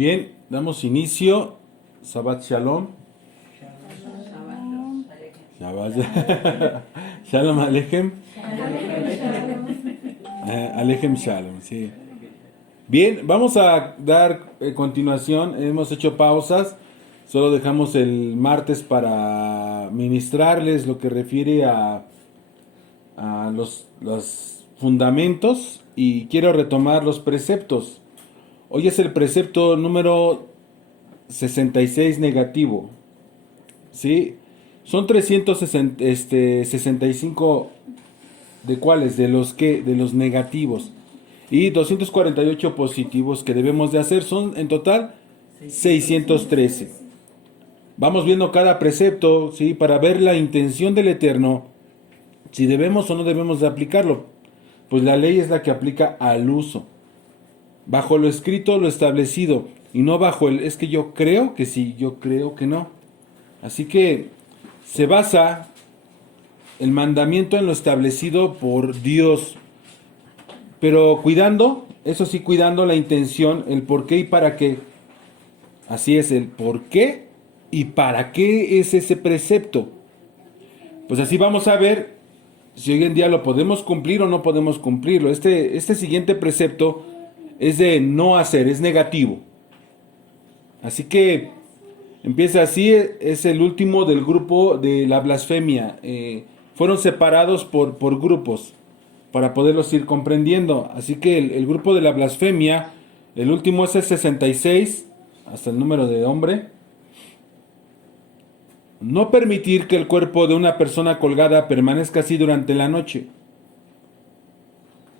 Bien, damos inicio. Shabbat Shalom. Shabbat. Shalom Aleichem. Aleichem Shalom, sí. Bien, vamos a dar continuación. Hemos hecho pausas. Solo dejamos el martes para ministrarles lo que refiere a los fundamentos y quiero retomar los preceptos. Hoy es el precepto número 66 negativo. ¿Sí? Son 365 ¿de cuáles? De los negativos. Y 248 positivos que debemos de hacer. Son en total 613. Vamos viendo cada precepto, ¿sí? Para ver la intención del Eterno. Si debemos o no debemos de aplicarlo. Pues la ley es la que aplica al uso. Bajo lo escrito, lo establecido. Y no bajo es que yo creo que sí, yo creo que no. Así que se basa el mandamiento en lo establecido por Dios. Pero cuidando, eso sí, cuidando la intención, el por qué y para qué. Así es, el por qué y para qué es ese precepto. Pues así vamos a ver si hoy en día lo podemos cumplir o no podemos cumplirlo. Este siguiente precepto es de no hacer, es negativo. Así que empieza así, es el último del grupo de la blasfemia. Fueron separados por grupos para poderlos ir comprendiendo. Así que el grupo de la blasfemia, el último es el 66, hasta el número de hombre. No permitir que el cuerpo de una persona colgada permanezca así durante la noche.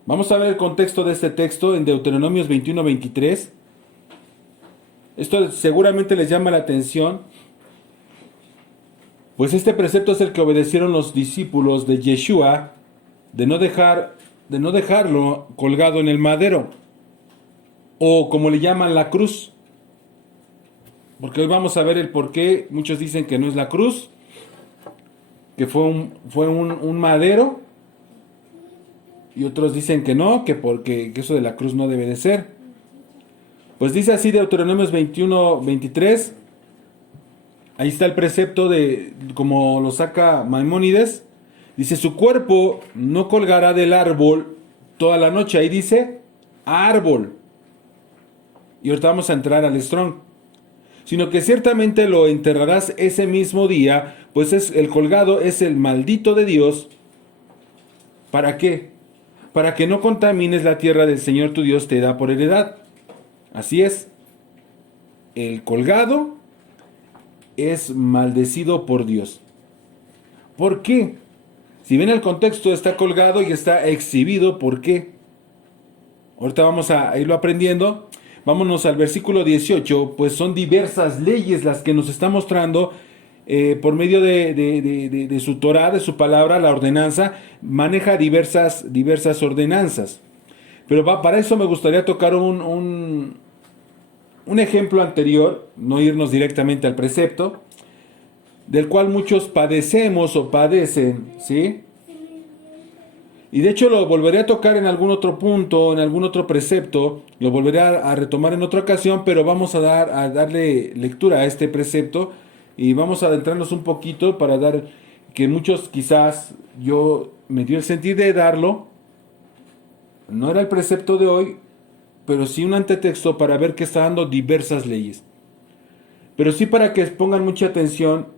Vamos a ver el contexto de este texto en Deuteronomios 21-23. Esto seguramente les llama la atención, pues este precepto es el que obedecieron los discípulos de Yeshua, de no dejarlo colgado en el madero, o como le llaman la cruz. Porque hoy vamos a ver el por qué. Muchos dicen que no es la cruz, que fue un madero, y otros dicen que no, que eso de la cruz no debe de ser. Pues dice así Deuteronomios 21-23. Ahí está el precepto de como lo saca Maimónides. Dice, su cuerpo no colgará del árbol toda la noche. Ahí dice árbol. Y ahorita vamos a entrar al Strong. Sino que ciertamente lo enterrarás ese mismo día, pues el colgado es el maldito de Dios. ¿Para qué? Para que no contamines la tierra del Señor tu Dios te da por heredad. Así es, el colgado es maldecido por Dios. ¿Por qué? Si ven el contexto, está colgado y está exhibido. ¿Por qué? Ahorita vamos a irlo aprendiendo. Vámonos al versículo 18, pues son diversas leyes las que nos está mostrando por medio de su Torah, de su palabra, la ordenanza, maneja diversas ordenanzas. Pero para eso me gustaría tocar un ejemplo anterior, no irnos directamente al precepto, del cual muchos padecemos o padecen, ¿sí? Y de hecho lo volveré a tocar en algún otro punto, en algún otro precepto, lo volveré a retomar en otra ocasión, pero vamos a darle lectura a este precepto y vamos a adentrarnos un poquito para dar, que muchos quizás yo me dio el sentir de darlo. No era el precepto de hoy, pero sí un antetexto para ver que está dando diversas leyes. Pero sí para que pongan mucha atención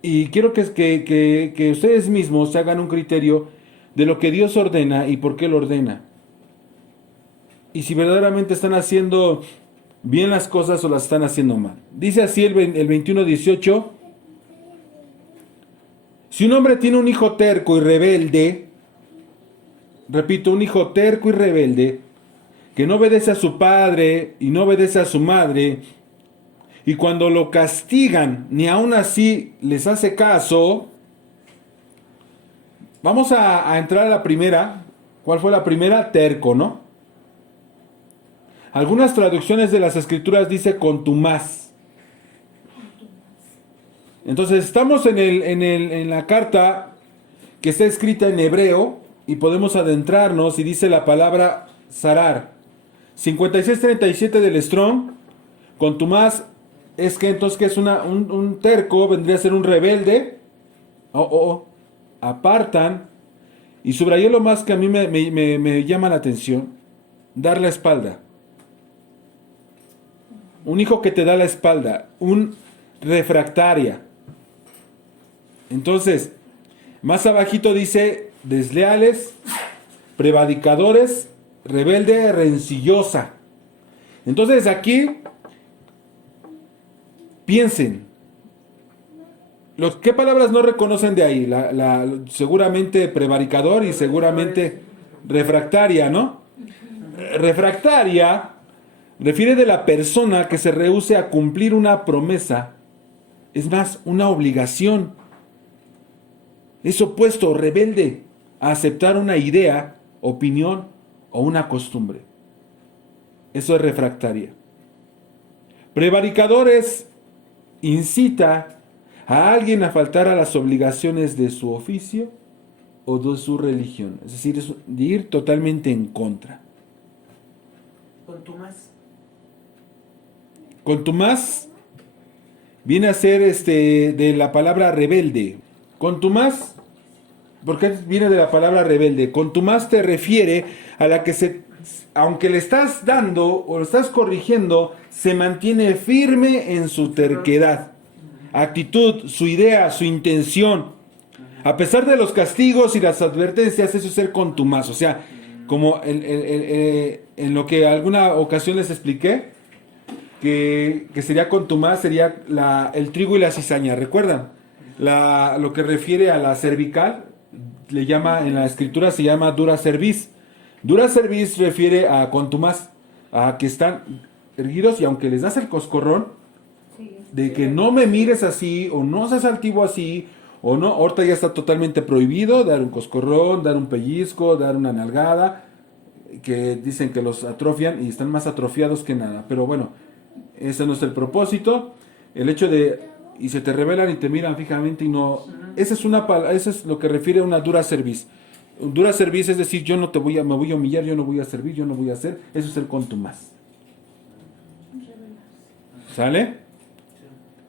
y quiero que ustedes mismos se hagan un criterio de lo que Dios ordena y por qué lo ordena. Y si verdaderamente están haciendo bien las cosas o las están haciendo mal. Dice así el 21:18. Si un hombre tiene un hijo terco y rebelde, repito, un hijo terco y rebelde, que no obedece a su padre y no obedece a su madre, y cuando lo castigan, ni aún así les hace caso. Vamos a entrar a la primera. ¿Cuál fue la primera? Terco, ¿no? Algunas traducciones de las escrituras dice contumaz. Entonces estamos en la carta que está escrita en hebreo y podemos adentrarnos y dice la palabra zarar. 5637 del Strong. Contumaz es que entonces que es un terco, vendría a ser un rebelde. Apartan. Y subrayé lo más que a mí me llama la atención. Dar la espalda. Un hijo que te da la espalda. Un refractaria. Entonces, más abajito dice desleales, prevaricadores, rebelde, rencillosa. Entonces aquí, piensen, ¿qué palabras no reconocen de ahí? Seguramente prevaricador y seguramente refractaria, ¿no? Refractaria refiere de la persona que se rehúse a cumplir una promesa, es más, una obligación. Es opuesto, rebelde, a aceptar una idea, opinión o una costumbre. Eso es refractaria. Prevaricador incita a alguien a faltar a las obligaciones de su oficio o de su religión. Es decir, es de ir totalmente en contra. Contumaz viene a ser de la palabra rebelde. Contumaz, ¿por qué viene de la palabra rebelde? Contumaz te refiere a la que aunque le estás dando o lo estás corrigiendo, se mantiene firme en su terquedad, actitud, su idea, su intención. A pesar de los castigos y las advertencias, eso es ser contumaz. O sea, como en lo que alguna ocasión les expliqué, que sería contumaz, sería el trigo y la cizaña. ¿Recuerdan? Lo que refiere a la cervical, en la escritura se llama dura cerviz. Dura cerviz refiere a contumaz, a que están erguidos y aunque les das el coscorrón, de que no me mires así, o no seas altivo así, o no, ahorita ya está totalmente prohibido dar un coscorrón, dar un pellizco, dar una nalgada, que dicen que los atrofian y están más atrofiados que nada. Pero bueno, ese no es el propósito. El hecho y se te revelan y te miran fijamente y no... Esa es lo que refiere a una dura cerviz. Dura cerviz es decir, yo no me voy a humillar, yo no voy a servir, yo no voy a hacer. Eso es el contumaz. ¿Sale?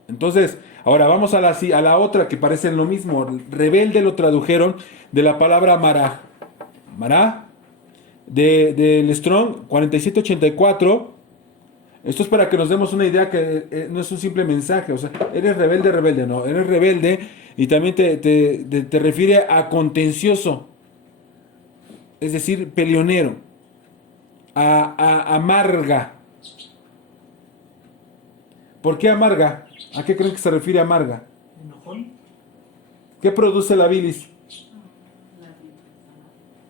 Entonces, ahora vamos a la otra que parecen lo mismo. Rebelde lo tradujeron de la palabra mará. Mará, del Strong 4784. Esto es para que nos demos una idea que no es un simple mensaje. O sea, eres rebelde, no. Eres rebelde y también te refiere a contencioso. Es decir, peleonero. A amarga. ¿Por qué amarga? ¿A qué creen que se refiere amarga? ¿Enojón? ¿Qué produce la bilis?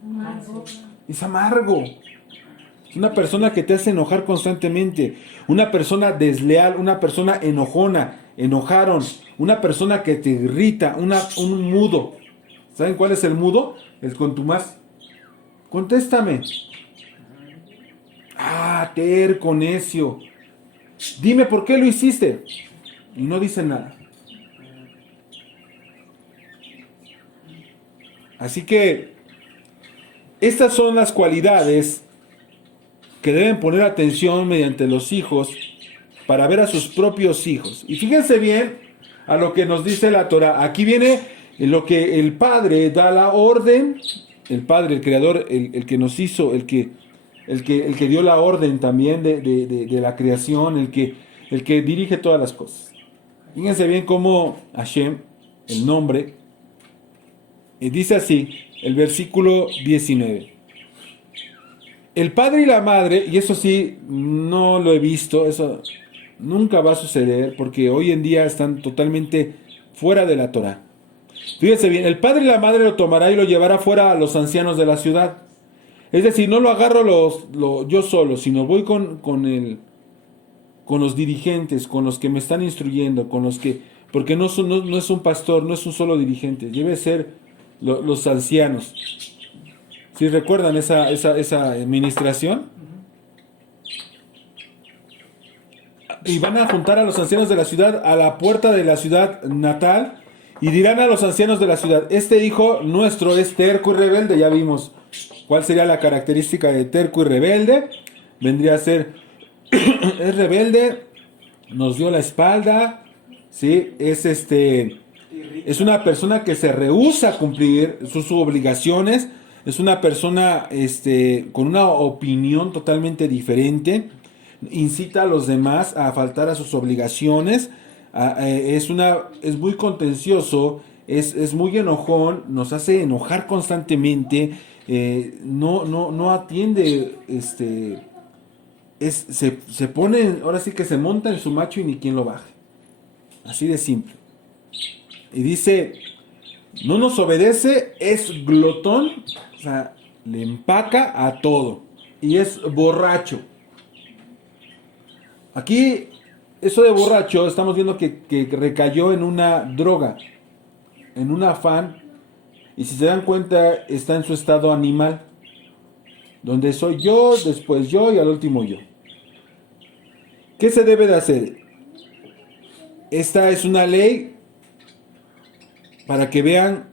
Amargo. Es amargo. Es una persona que te hace enojar constantemente. Una persona desleal, una persona enojona, enojaron. Una persona que te irrita, un mudo. ¿Saben cuál es el mudo? El contumaz. Contéstame. Terco, necio. Dime por qué lo hiciste. Y no dice nada. Así que estas son las cualidades que deben poner atención mediante los hijos para ver a sus propios hijos. Y fíjense bien a lo que nos dice la Torah. Aquí viene lo que el Padre da la orden. El Padre, el Creador, el que nos hizo, el que dio la orden también de la creación, el que dirige todas las cosas. Fíjense bien cómo Hashem, el nombre, dice así, el versículo 19. El padre y la madre, y eso sí, no lo he visto, eso nunca va a suceder, porque hoy en día están totalmente fuera de la Torah. Fíjense bien, el padre y la madre lo tomará y lo llevará fuera a los ancianos de la ciudad. Es decir, no lo agarro yo solo, sino voy con los dirigentes, con los que me están instruyendo, porque no es un pastor, no es un solo dirigente, debe ser los ancianos. ¿Sí recuerdan esa administración? Y van a juntar a los ancianos de la ciudad a la puerta de la ciudad natal y dirán a los ancianos de la ciudad: este hijo nuestro es terco y rebelde. Ya vimos cuál sería la característica de terco y rebelde. Vendría a ser es rebelde, nos dio la espalda, ¿sí? Es una persona que se rehúsa a cumplir sus obligaciones, es una persona con una opinión totalmente diferente, incita a los demás a faltar a sus obligaciones, es muy contencioso, es muy enojón, nos hace enojar constantemente, no atiende, se pone, ahora sí que se monta en su macho y ni quien lo baje, así de simple. Y dice, no nos obedece, es glotón, o sea, le empaca a todo. Y es borracho. Aquí, eso de borracho, estamos viendo que recayó en una droga, en un afán. Y si se dan cuenta, está en su estado animal. Donde soy yo, después yo y al último yo. ¿Qué se debe de hacer? Esta es una ley para que vean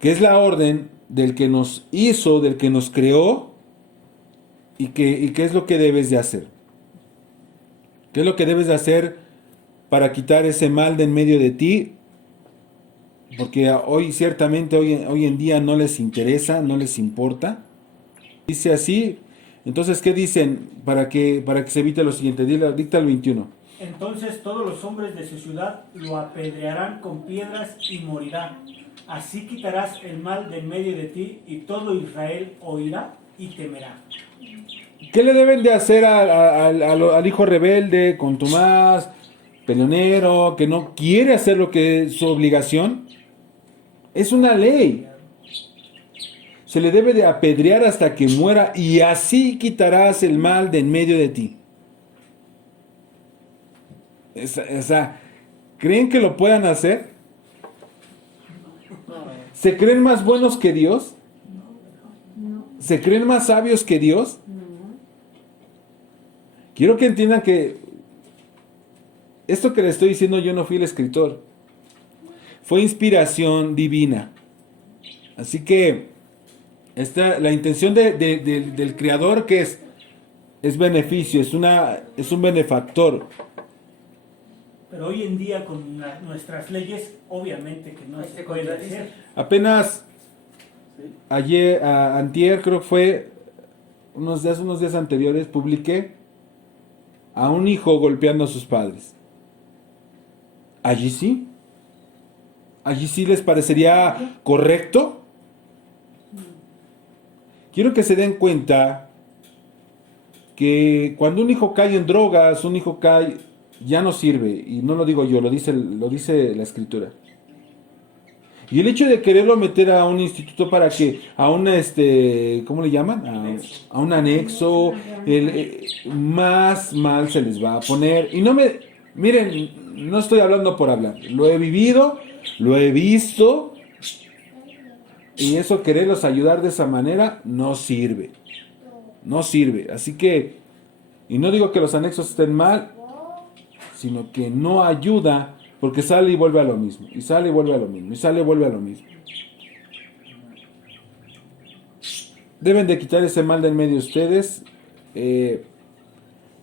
que es la orden del que nos hizo, del que nos creó, y qué es lo que debes de hacer. ¿Qué es lo que debes de hacer para quitar ese mal de en medio de ti? Porque hoy, ciertamente, hoy en día no les interesa, no les importa. Dice así, entonces, ¿qué dicen para que se evite lo siguiente? Dicta el 21. Entonces todos los hombres de su ciudad lo apedrearán con piedras y morirá. Así quitarás el mal de en medio de ti y todo Israel oirá y temerá. ¿Qué le deben de hacer al hijo rebelde, contumaz, peleonero, que no quiere hacer lo que es su obligación? Es una ley. Se le debe de apedrear hasta que muera y así quitarás el mal de en medio de ti. ¿Creen que lo puedan hacer? ¿Se creen más buenos que Dios? ¿Se creen más sabios que Dios? Quiero que entiendan que esto que les estoy diciendo yo no fui el escritor. Fue inspiración divina. Así que la intención del creador, que es beneficio, es un benefactor. Pero hoy en día con nuestras leyes, obviamente que no se puede hacer. Apenas ayer, antier, creo que fue, unos días anteriores, publiqué a un hijo golpeando a sus padres. Allí sí les parecería correcto. Quiero que se den cuenta que cuando un hijo cae en drogas, un hijo cae, ya no sirve, y no lo digo yo, lo dice la escritura. Y el hecho de quererlo meter a un instituto para que, a un ¿cómo le llaman? A un anexo, más mal se les va a poner. Y miren, no estoy hablando por hablar, lo he vivido, lo he visto, y eso quererlos ayudar de esa manera no sirve. No sirve. Así que, y no digo que los anexos estén mal, sino que no ayuda, porque sale y vuelve a lo mismo, y sale y vuelve a lo mismo, y sale y vuelve a lo mismo. Deben de quitar ese mal de en medio ustedes,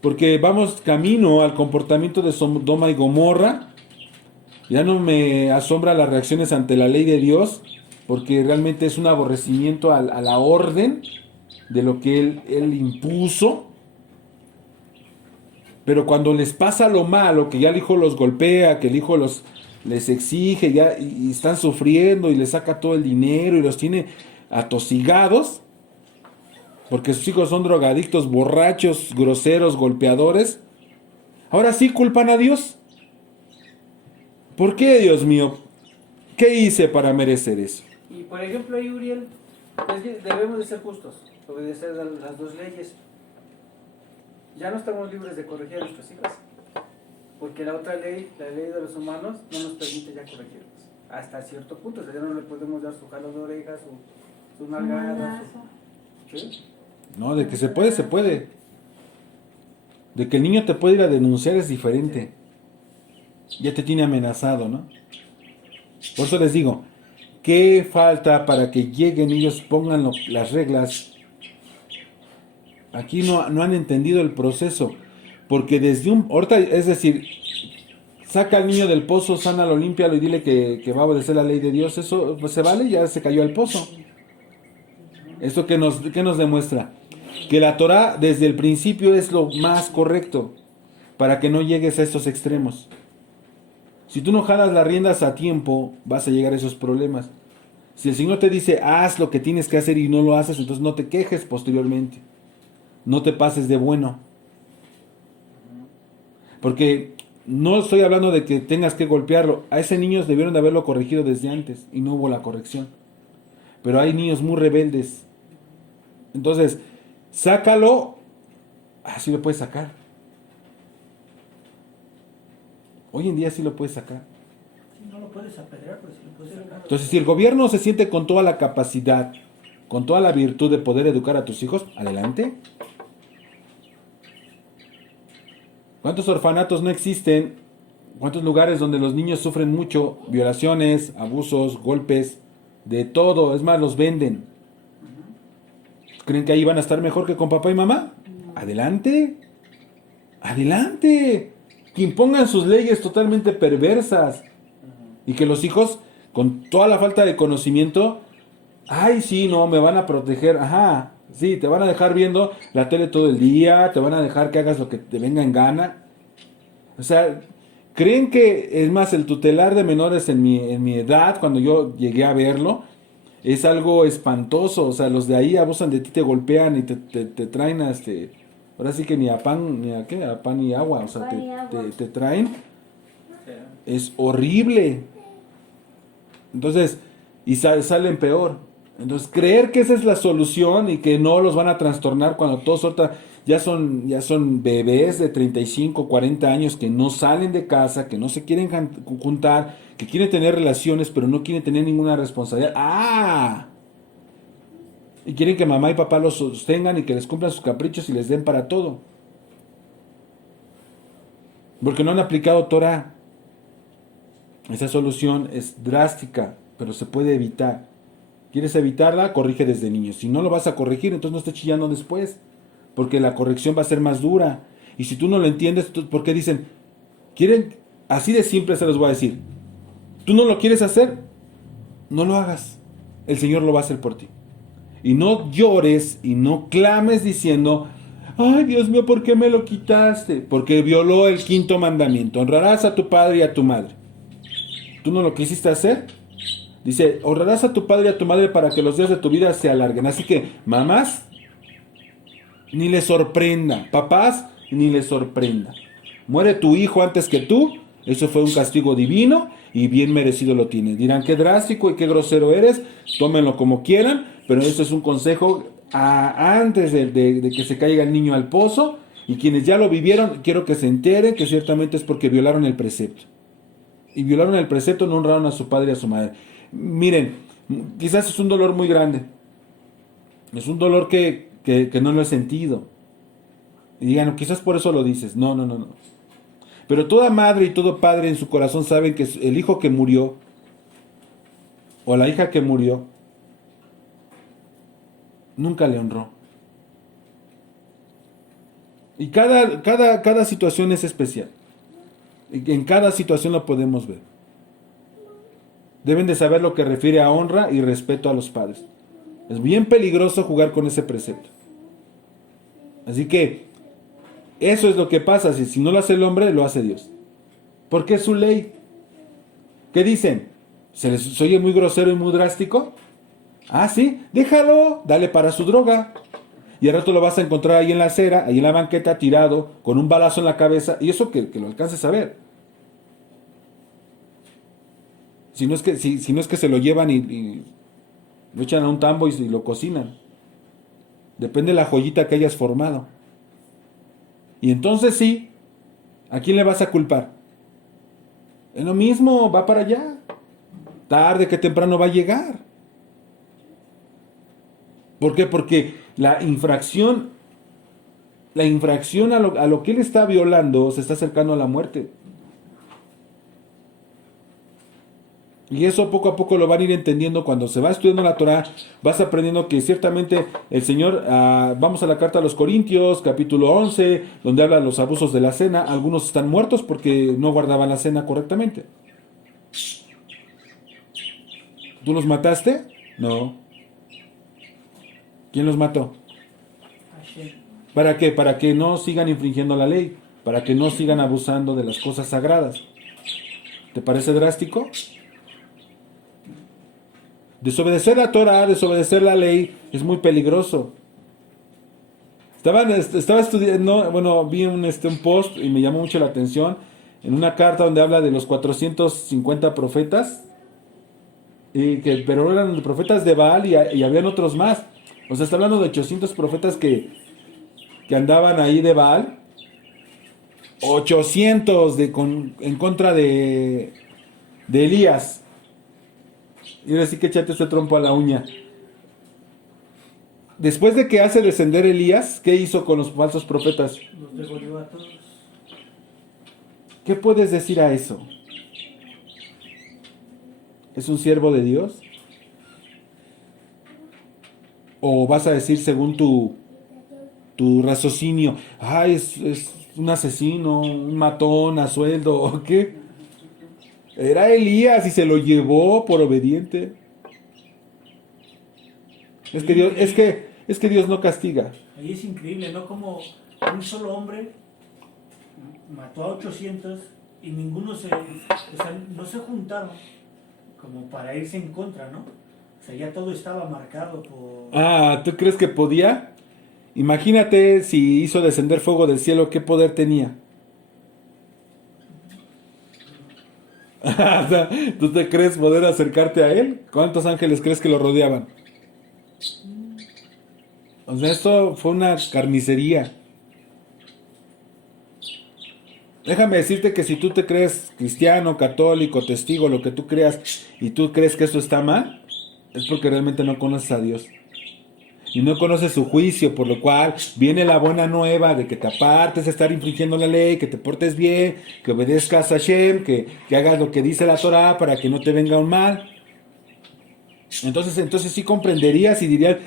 porque vamos camino al comportamiento de Sodoma y Gomorra. Ya no me asombra las reacciones ante la ley de Dios, porque realmente es un aborrecimiento a la orden de lo que él impuso. Pero cuando les pasa lo malo, que ya el hijo los golpea, que el hijo les exige ya, y están sufriendo y les saca todo el dinero y los tiene atosigados, porque sus hijos son drogadictos, borrachos, groseros, golpeadores, ahora sí culpan a Dios. ¿Por qué, Dios mío? ¿Qué hice para merecer eso? Y por ejemplo ahí, Uriel, debemos de ser justos, obedecer las dos leyes. Ya no estamos libres de corregir a nuestros hijos, porque la otra ley, la ley de los humanos, no nos permite ya corregirlos. Hasta cierto punto, o sea, ya no le podemos dar su jalo de orejas, su nalgada. ¿Sí? No, de que se puede, se puede. De que el niño te puede ir a denunciar es diferente. Ya te tiene amenazado, ¿no? Por eso les digo, ¿qué falta para que lleguen y ellos pongan las reglas? Aquí no han entendido el proceso. Porque desde ahorita, es decir, saca al niño del pozo, sánalo, límpialo y dile que va a obedecer la ley de Dios. Eso pues, se vale, ya se cayó al pozo. ¿Esto qué nos demuestra? Que la Torah desde el principio es lo más correcto para que no llegues a estos extremos. Si tú no jalas las riendas a tiempo, vas a llegar a esos problemas. Si el Señor te dice, haz lo que tienes que hacer y no lo haces, entonces no te quejes posteriormente. No te pases de bueno. Porque no estoy hablando de que tengas que golpearlo. A ese niño debieron de haberlo corregido desde antes y no hubo la corrección. Pero hay niños muy rebeldes. Entonces, sácalo. Así lo puedes sacar. Hoy en día sí lo puedes sacar. Sí, no lo puedes apedrear, pero sí lo puedes sacar. Entonces, si el gobierno se siente con toda la capacidad, con toda la virtud de poder educar a tus hijos, adelante. ¿Cuántos orfanatos no existen? ¿Cuántos lugares donde los niños sufren mucho? Violaciones, abusos, golpes, de todo. Es más, los venden. ¿Creen que ahí van a estar mejor que con papá y mamá? Adelante. Adelante. Que impongan sus leyes totalmente perversas. Y que los hijos, con toda la falta de conocimiento, ay, sí, no, me van a proteger. Ajá, sí, te van a dejar viendo la tele todo el día, te van a dejar que hagas lo que te venga en gana. O sea, creen que, es más, el tutelar de menores en mi edad, cuando yo llegué a verlo, es algo espantoso. O sea, los de ahí abusan de ti, te golpean y te traen a ahora sí que ni a pan, ni a qué, a pan y agua. O sea, te traen. Es horrible. Entonces, y salen peor. Entonces, creer que esa es la solución y que no los van a trastornar cuando todos ahorita ya son bebés de 35, 40 años que no salen de casa, que no se quieren juntar, que quieren tener relaciones, pero no quieren tener ninguna responsabilidad. ¡Ah! Y quieren que mamá y papá los sostengan y que les cumplan sus caprichos y les den para todo. Porque no han aplicado Torah. Esa solución es drástica, pero se puede evitar. ¿Quieres evitarla? Corrige desde niños. Si no lo vas a corregir, entonces no estés chillando después, porque la corrección va a ser más dura. Y si tú no lo entiendes, ¿por qué dicen? Quieren, así de simple se los voy a decir. ¿Tú no lo quieres hacer? No lo hagas. El Señor lo va a hacer por ti. Y no llores y no clames diciendo, ay, Dios mío, ¿por qué me lo quitaste? Porque violó el 5.º mandamiento. Honrarás a tu padre y a tu madre. ¿Tú no lo quisiste hacer? Dice, honrarás a tu padre y a tu madre para que los días de tu vida se alarguen. Así que, mamás, ni les sorprenda. Papás, ni les sorprenda. Muere tu hijo antes que tú. Eso fue un castigo divino y bien merecido lo tienes. Dirán, qué drástico y qué grosero eres. Tómenlo como quieran, pero esto es un consejo antes de que se caiga el niño al pozo. Y quienes ya lo vivieron, quiero que se enteren que ciertamente es porque violaron el precepto. Y violaron el precepto, no honraron a su padre y a su madre. Miren, quizás es un dolor muy grande. Es un dolor que no lo he sentido. Y digan, quizás por eso lo dices. No. Pero toda madre y todo padre en su corazón saben que el hijo que murió, o la hija que murió, nunca le honró. Y cada situación es especial. En cada situación lo podemos ver. Deben de saber lo que refiere a honra y respeto a los padres. Es bien peligroso jugar con ese precepto. Así que eso es lo que pasa. Si no lo hace el hombre, lo hace Dios. Porque es su ley. ¿Qué dicen? ¿Se les oye muy grosero y muy drástico? Ah, sí, déjalo, dale para su droga. Y al rato lo vas a encontrar ahí en la acera, ahí en la banqueta, tirado, con un balazo en la cabeza. Y eso que lo alcances a ver. Si no es que se lo llevan y lo echan a un tambo y lo cocinan. Depende de la joyita que hayas formado. Y entonces sí, ¿a quién le vas a culpar? Es lo mismo, va para allá. Tarde que temprano va a llegar. ¿Por qué? Porque la infracción a lo que él está violando se está acercando a la muerte. Y eso poco a poco lo van a ir entendiendo cuando se va estudiando la Torah, vas aprendiendo que ciertamente el Señor, vamos a la carta a los Corintios, capítulo 11, donde habla de los abusos de la cena, algunos están muertos porque no guardaban la cena correctamente. ¿Tú los mataste? No. ¿Quién los mató? Hashem. ¿Para qué? Para que no sigan infringiendo la ley, para que no sigan abusando de las cosas sagradas. ¿Te parece drástico? Desobedecer la Torah, desobedecer la ley es muy peligroso. Estaba estudiando, bueno, vi un post y me llamó mucho la atención en una carta donde habla de los 450 profetas, pero eran profetas de Baal y habían otros más. O sea, está hablando de 800 profetas que andaban ahí de Baal. 800 en contra de Elías. Y ahora sí que échate ese trompo a la uña. Después de que hace descender Elías, ¿qué hizo con los falsos profetas? Los devolvió a todos. ¿Qué puedes decir a eso? ¿Es un siervo de Dios? ¿O vas a decir según tu raciocinio, es un asesino, un matón a sueldo, o qué? Era Elías y se lo llevó por obediente. Es que Dios no castiga. Ahí es increíble, ¿no? Como un solo hombre mató a 800 y ninguno no se juntaron como para irse en contra, ¿no? O sea, ya todo estaba marcado por... ¿Tú crees que podía? Imagínate si hizo descender fuego del cielo, ¿qué poder tenía? ¿Tú te crees poder acercarte a él? ¿Cuántos ángeles crees que lo rodeaban? O sea, esto fue una carnicería. Déjame decirte que si tú te crees cristiano, católico, testigo, lo que tú creas, y tú crees que eso está mal, es porque realmente no conoces a Dios. Y no conoces su juicio, por lo cual viene la buena nueva de que te apartes de estar infringiendo la ley, que te portes bien, que obedezcas a Hashem, que hagas lo que dice la Torah para que no te venga un mal. Entonces sí comprenderías y dirías,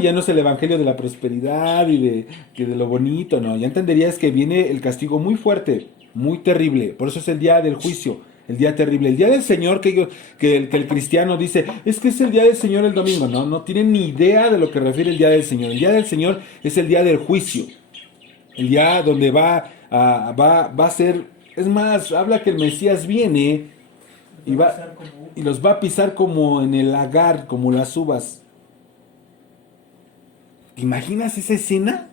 ya no es el evangelio de la prosperidad y de lo bonito, no, ya entenderías que viene el castigo muy fuerte, muy terrible, por eso es el día del juicio. El día terrible, el día del Señor que el cristiano dice, es que es el día del Señor el domingo. No tienen ni idea de lo que refiere el día del Señor. El día del Señor es el día del juicio. El día donde va a ser, es más, habla que el Mesías viene y los va a pisar como en el lagar, como las uvas. ¿Te imaginas esa escena?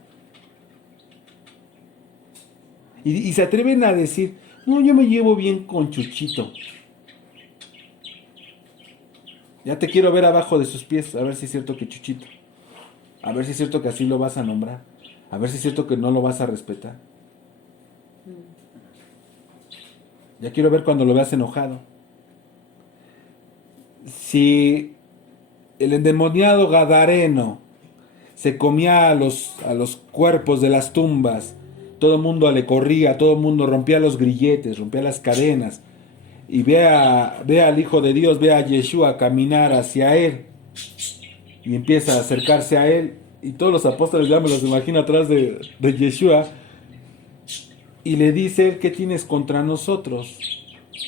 Y se atreven a decir, no, yo me llevo bien con Chuchito. Ya te quiero ver abajo de sus pies, a ver si es cierto que Chuchito. A ver si es cierto que así lo vas a nombrar. A ver si es cierto que no lo vas a respetar. Ya quiero ver cuando lo veas enojado. Si el endemoniado Gadareno se comía a los cuerpos de las tumbas, todo el mundo le corría, todo el mundo rompía los grilletes, rompía las cadenas, y ve al Hijo de Dios, ve a Yeshua caminar hacia él, y empieza a acercarse a él, y todos los apóstoles ya me los imagino atrás de Yeshua, y le dice, ¿qué tienes contra nosotros?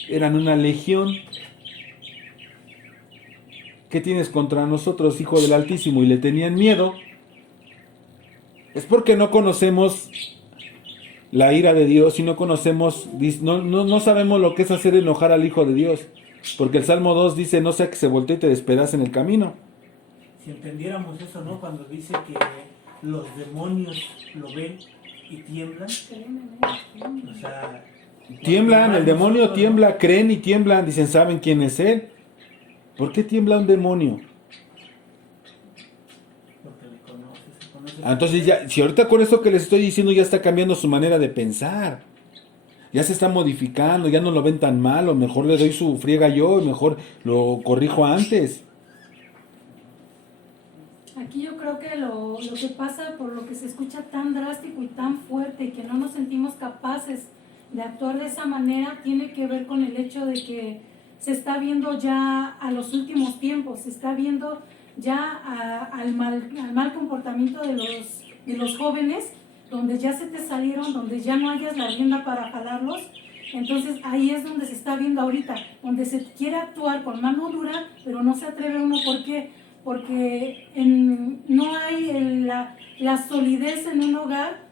Eran una legión. ¿Qué tienes contra nosotros, Hijo del Altísimo? Y le tenían miedo. Es porque no conocemos la ira de Dios y no conocemos, no sabemos lo que es hacer enojar al Hijo de Dios. Porque el Salmo 2 dice, no sea que se voltee y te despedace en el camino. Si entendiéramos eso, ¿no? Cuando dice que los demonios lo ven y tiemblan. O sea... Tiemblan, el demonio tiembla, creen y tiemblan, dicen, ¿saben quién es él? ¿Por qué tiembla un demonio? Porque le conoce. Entonces ya, si ahorita con esto que les estoy diciendo ya está cambiando su manera de pensar. Ya se está modificando, ya no lo ven tan mal, o mejor le doy su friega yo, y mejor lo corrijo antes. Aquí yo creo que lo que pasa por lo que se escucha tan drástico y tan fuerte y que no nos sentimos capaces de actuar de esa manera tiene que ver con el hecho de que se está viendo ya a los últimos tiempos, se está viendo ya al mal comportamiento de los jóvenes, donde ya se te salieron, donde ya no hayas la rienda para jalarlos. Entonces ahí es donde se está viendo ahorita, donde se quiere actuar con mano dura, pero no se atreve uno. ¿Por qué? Porque no hay la solidez en un hogar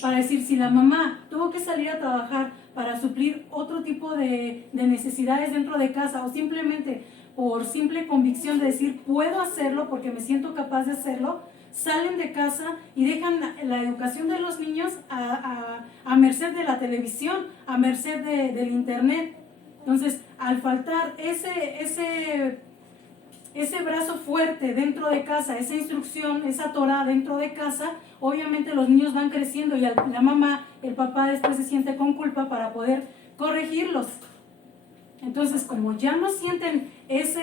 para decir, si la mamá tuvo que salir a trabajar para suplir otro tipo de necesidades dentro de casa, o simplemente por simple convicción de decir, puedo hacerlo porque me siento capaz de hacerlo, salen de casa y dejan la educación de los niños a merced de la televisión, a merced del internet. Entonces, al faltar ese brazo fuerte dentro de casa, esa instrucción, esa Torah dentro de casa, obviamente los niños van creciendo y la mamá, el papá después se siente con culpa para poder corregirlos. Entonces, como ya no sienten ese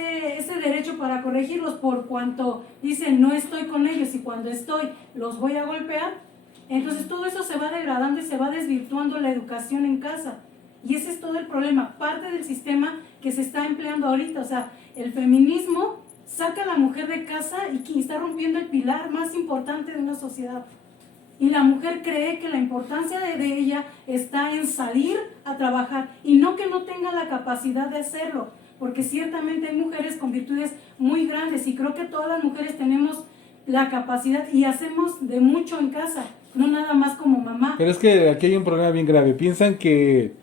derecho para corregirlos, por cuanto dicen no estoy con ellos y cuando estoy los voy a golpear, entonces todo eso se va degradando y se va desvirtuando la educación en casa. Y ese es todo el problema, parte del sistema que se está empleando ahorita. O sea, el feminismo saca a la mujer de casa y está rompiendo el pilar más importante de una sociedad. Y la mujer cree que la importancia de ella está en salir a trabajar y no que no tenga la capacidad de hacerlo, porque ciertamente hay mujeres con virtudes muy grandes y creo que todas las mujeres tenemos la capacidad y hacemos de mucho en casa, no nada más como mamá. Pero es que aquí hay un problema bien grave. Piensan que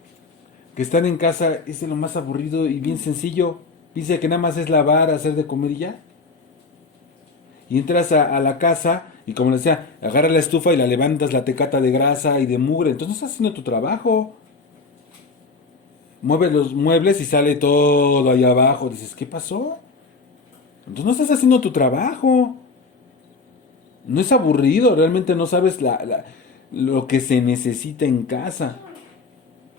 estar en casa es de lo más aburrido y bien sencillo. Piensan que nada más es lavar, hacer de comer y ya. Y entras a la casa y, como les decía, agarras la estufa y la levantas, la tecata de grasa y de mugre. Entonces no estás haciendo tu trabajo. Mueves los muebles y sale todo allá abajo. Dices, ¿qué pasó? Entonces no estás haciendo tu trabajo. No es aburrido, realmente no sabes lo que se necesita en casa.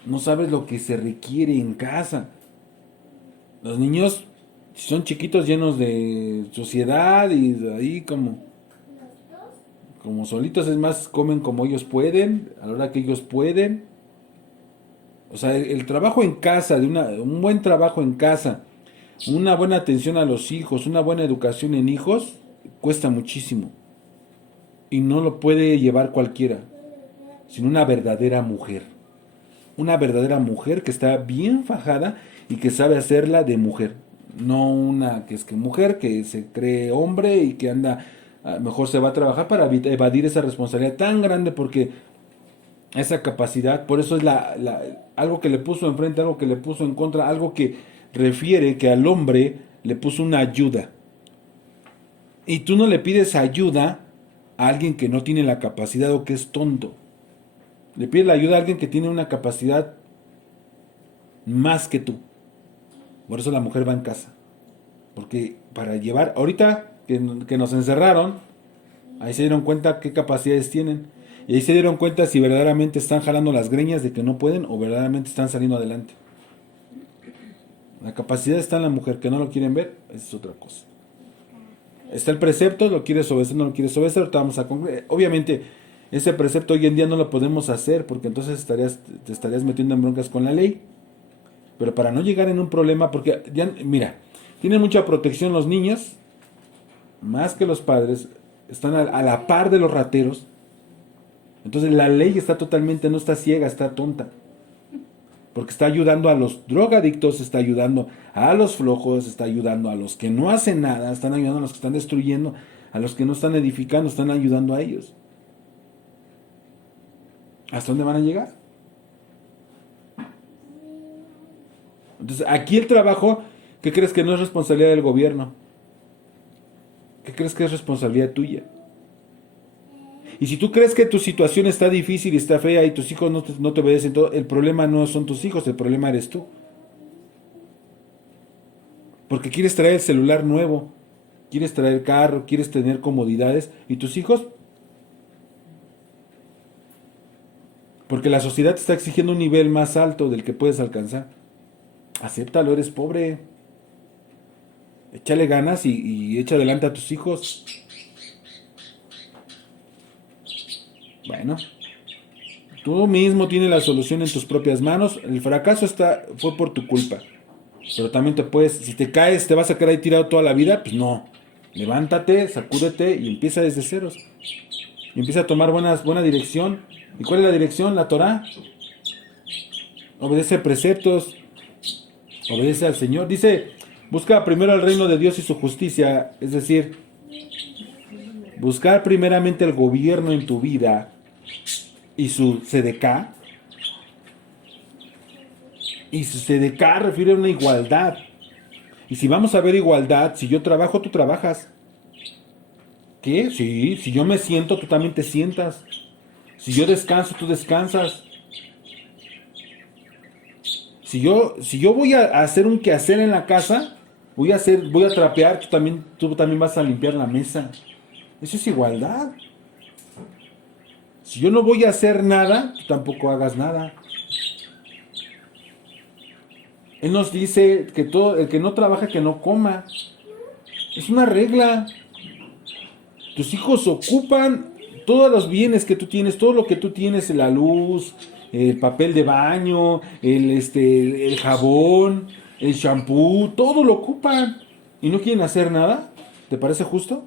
No sabes lo que se requiere en casa. Los niños, si son chiquitos, llenos de suciedad y ahí como solitos, es más, comen como ellos pueden, a la hora que ellos pueden. O sea, el trabajo en casa, un buen trabajo en casa, una buena atención a los hijos, una buena educación en hijos, cuesta muchísimo. Y no lo puede llevar cualquiera, sino una verdadera mujer. Una verdadera mujer que está bien fajada y que sabe hacerla de mujer. No una que es que mujer, que se cree hombre y que anda, mejor se va a trabajar para evadir esa responsabilidad tan grande, porque esa capacidad, por eso es algo que le puso enfrente, algo que le puso en contra, algo que refiere que al hombre le puso una ayuda. Y tú no le pides ayuda a alguien que no tiene la capacidad o que es tonto. Le pides la ayuda a alguien que tiene una capacidad más que tú. Por eso la mujer va en casa. Porque para llevar, ahorita que nos encerraron, ahí se dieron cuenta qué capacidades tienen. Y ahí se dieron cuenta si verdaderamente están jalando las greñas de que no pueden o verdaderamente están saliendo adelante. La capacidad está en la mujer, que no lo quieren ver, esa es otra cosa. Está el precepto, lo quieres obedecer, no lo quieres obedecer, ahorita vamos a concluir. Obviamente, ese precepto hoy en día no lo podemos hacer porque entonces te estarías metiendo en broncas con la ley. Pero para no llegar en un problema, porque ya, mira, tienen mucha protección los niños, más que los padres, están a la par de los rateros. Entonces la ley está totalmente, no está ciega, está tonta. Porque está ayudando a los drogadictos, está ayudando a los flojos, está ayudando a los que no hacen nada, están ayudando a los que están destruyendo, a los que no están edificando, están ayudando a ellos. ¿Hasta dónde van a llegar? Entonces, aquí el trabajo, ¿qué crees que no es responsabilidad del gobierno? ¿Qué crees que es responsabilidad tuya? Y si tú crees que tu situación está difícil y está fea y tus hijos no te obedecen todo, el problema no son tus hijos, el problema eres tú. Porque quieres traer el celular nuevo, quieres traer carro, quieres tener comodidades, y tus hijos, porque la sociedad te está exigiendo un nivel más alto del que puedes alcanzar. Acéptalo, eres pobre. Échale ganas y echa adelante a tus hijos. Bueno, tú mismo tienes la solución en tus propias manos. El fracaso fue por tu culpa. Pero también te puedes, si te caes, te vas a quedar ahí tirado toda la vida, pues no. Levántate, sacúdete y empieza desde ceros. Y empieza a tomar buena dirección. ¿Y cuál es la dirección? La Torá. Obedece preceptos. Obedece al Señor. Dice, busca primero el reino de Dios y su justicia. Es decir, buscar primeramente el gobierno en tu vida y su sedeká. Y su sedeká refiere a una igualdad. Y si vamos a ver igualdad, si yo trabajo, tú trabajas. ¿Qué? Sí, si yo me siento, tú también te sientas. Si yo descanso, tú descansas. Si yo voy a hacer un quehacer en la casa, voy a trapear, tú también vas a limpiar la mesa. Eso es igualdad. Si yo no voy a hacer nada, tú tampoco hagas nada. Él nos dice que todo el que no trabaja, que no coma. Es una regla. Tus hijos ocupan todos los bienes que tú tienes, todo lo que tú tienes, la luz, el papel de baño, el jabón, el shampoo, todo lo ocupan y no quieren hacer nada. ¿Te parece justo?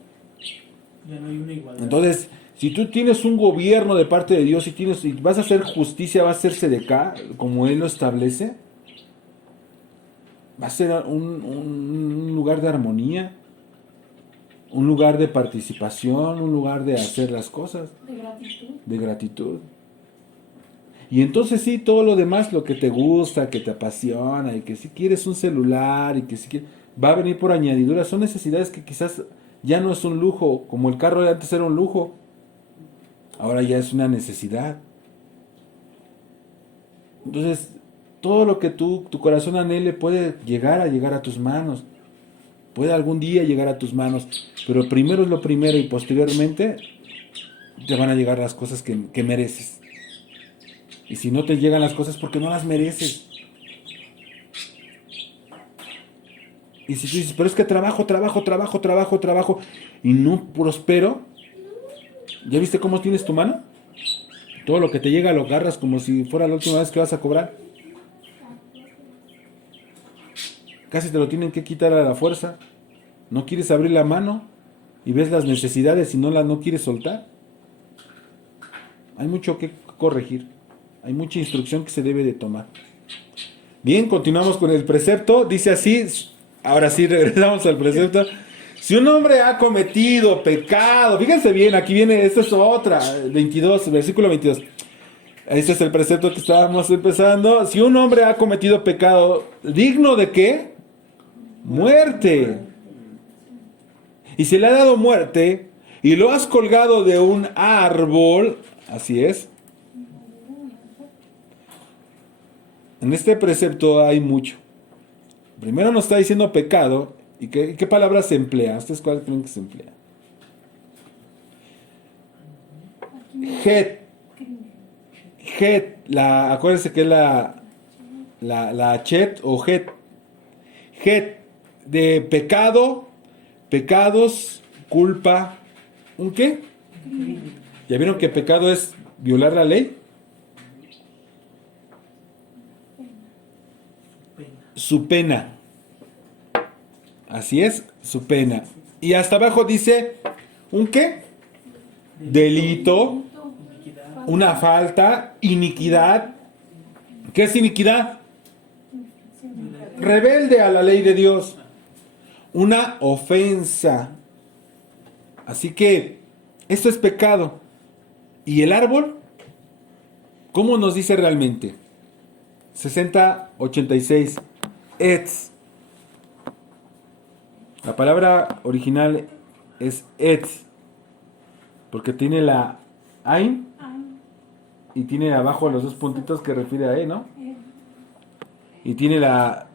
Ya no hay una igualdad. Entonces, si tú tienes un gobierno de parte de Dios y vas a hacer justicia, va a ser sedeká, como Él lo establece, va a ser un lugar de armonía, un lugar de participación, un lugar de hacer las cosas, De gratitud. de gratitud. Y entonces sí, todo lo demás, lo que te gusta, que te apasiona, y que si quieres un celular, y que si quieres, va a venir por añadidura. Son necesidades que quizás ya no es un lujo, como el carro de antes era un lujo, ahora ya es una necesidad. Entonces, todo lo que tu corazón anhele puede llegar a tus manos. Puede algún día llegar a tus manos, pero primero es lo primero y posteriormente te van a llegar las cosas que mereces. Y si no te llegan las cosas, porque no las mereces. Y si tú dices, pero es que trabajo, y no prospero, ¿ya viste cómo tienes tu mano? Todo lo que te llega lo agarras como si fuera la última vez que vas a cobrar. Casi te lo tienen que quitar a la fuerza. No quieres abrir la mano y ves las necesidades y no quieres soltar. Hay mucho que corregir. Hay mucha instrucción que se debe de tomar. Bien, continuamos con el precepto. Dice así, ahora sí regresamos al precepto. Si un hombre ha cometido pecado, fíjense bien, aquí viene, esta es otra, 22, versículo 22. Este es el precepto que estábamos empezando. Si un hombre ha cometido pecado, ¿digno de qué? Muerte. Y se le ha dado muerte y lo has colgado de un árbol, así es. En este precepto hay mucho. Primero nos está diciendo pecado. ¿Y qué palabras se emplea? ¿Ustedes cuáles creen que se emplea? Het. Acuérdense que es la chet o het. Het de pecado, pecados, culpa. ¿Un qué? ¿Ya vieron que pecado es violar la ley? Su pena. Así es, su pena. Y hasta abajo dice, ¿un qué? Delito, una falta, iniquidad. ¿Qué es iniquidad? Rebelde a la ley de Dios. Una ofensa. Así que esto es pecado. ¿Y el árbol? ¿Cómo nos dice realmente? 6086. Etz. La palabra original es etz, porque tiene la ain y tiene abajo los dos puntitos que refiere a ¿no? Y tiene la